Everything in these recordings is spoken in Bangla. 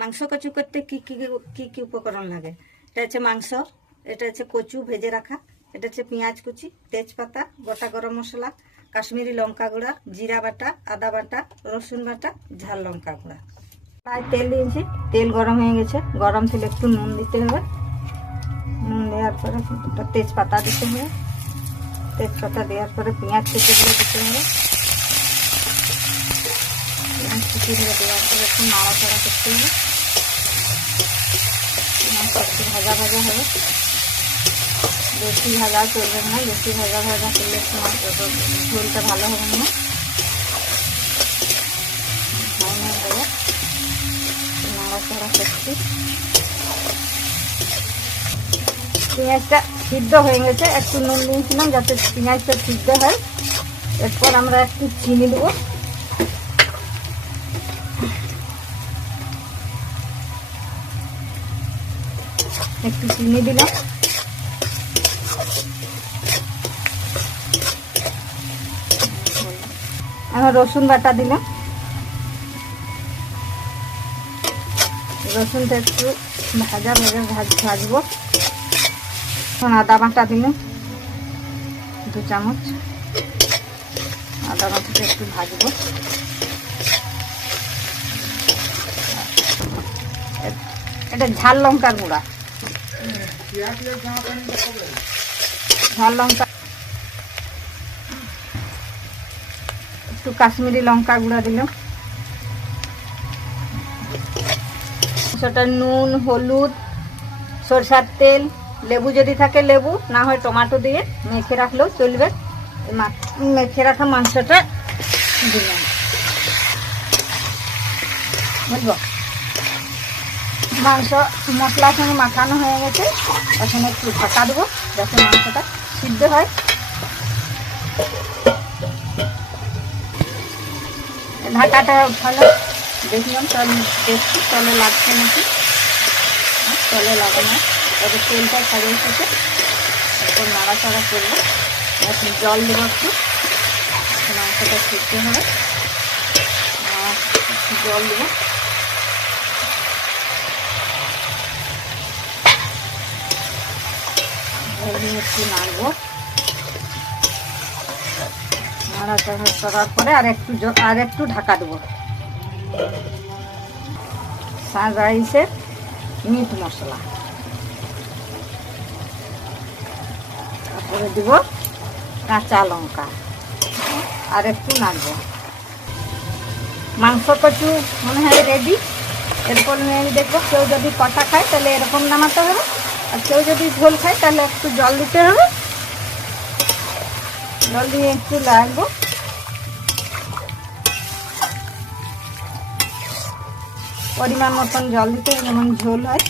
মাংস কচু করতে কি কি কি কি উপকরণ লাগে? এটা হচ্ছে মাংস, এটা হচ্ছে কচু ভেজে রাখা, এটা হচ্ছে পেঁয়াজ কুচি, তেজপাতা, গোটা গরম মশলা, কাশ্মীরি লঙ্কা গুঁড়া, জিরা বাটা, আদা বাটা, রসুন বাটা, ঝাল লঙ্কা গুঁড়া। প্রায় তেল দিয়েছি, তেল গরম হয়ে গেছে। গরম তেলে একটু নুন দিতে হবে, নুন দেওয়ার পরে তেজপাতা দিতে হবে, তেজপাতা দেওয়ার পরে পেঁয়াজ কুচিগুলো দিতে হবে, পেঁয়াজ কুচিগুলো দেওয়ার পরে একটু নাড়াচাড়া করতে হবে। পেঁয়াজটা একটু ভাজা ভাজা হবে, বেশি ভাজা চলবে না, বেশি ভাজা ভাজা করলে ঝোলটা ভালো হবে না। নাড়াচাড়া করছি, পেঁয়াজটা সিদ্ধ হয়ে গেছে। একটু নুন দিয়েছিলাম যাতে পেঁয়াজটা সিদ্ধ হয়। এরপর আমরা একটু চিনি দেবো, একটু চিনি দিলাম। এখন রসুন বাটা দিলাম, রসুনটা একটু ভাজা ভাজা ভাজবো। এখন আদা বাটা দিলাম 2 চামচ, আদা বাটাটা একটু ভাজবো। এটা ঝাল লঙ্কার গুঁড়া, ঝাল লঙ্কা, একটু কাশ্মীরি লঙ্কা গুঁড়া দিলাম। সেটা নুন, হলুদ, সরষার তেল, লেবু যদি থাকে লেবু, না হয় টমেটো দিয়ে মেখে রাখলেও চলবে। মেখে রাখা মাংসটা দিলাম, বুঝবো। মাংস মশলার সঙ্গে মাখানো হয়ে গেছে, এখন একটু ঢাকা দেবো যাতে মাংসটা সিদ্ধ হয়। ঢাকাটা ভালো দেখলাম, দেখছি তলে লাগছে নাকি, তলে লাগে না। তবে তেলটা ছাড়িয়ে এসেছে, এরপর নাড়াচাড়া করবো। এখন জল দেবো একটু, মাংসটা সিদ্ধ হবে। একটু জল দেবো, একটু নাড়বো। নাড়াচাড়া করার পরে আর একটু ঢাকা দেবো। সানরাইসের মিট মশলা, তারপরে দিব কাঁচা লঙ্কা, আর একটু নাড়বো। মাংস কচু মনে হয় রেডি। এরপর আমি দেখবো, কেউ যদি কষা খায় তাহলে এরকম নামাতে হবে, আর কেউ যদি ঝোল খায় তাহলে একটু জল দিতে হবে। জল দিয়ে একটু লাগবো। পরিমাণ মতন জল দিতে হবে, যেমন ঝোল হয়।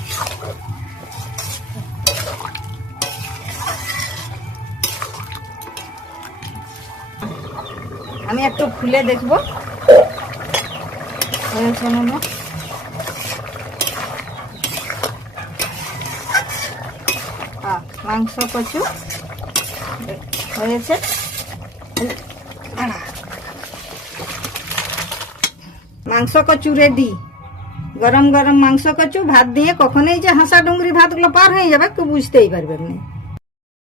আমি একটু খুলে দেখবো হয়েছে না। মাংস কচু হয়েছে। মাংস কচু রেডি। গরম গরম মাংস কচু ভাত দিয়ে কখনোই যে হাঁসা ডুংরি ভাতগুলো পার হয়ে যাবে কেউ বুঝতেই পারবেন না।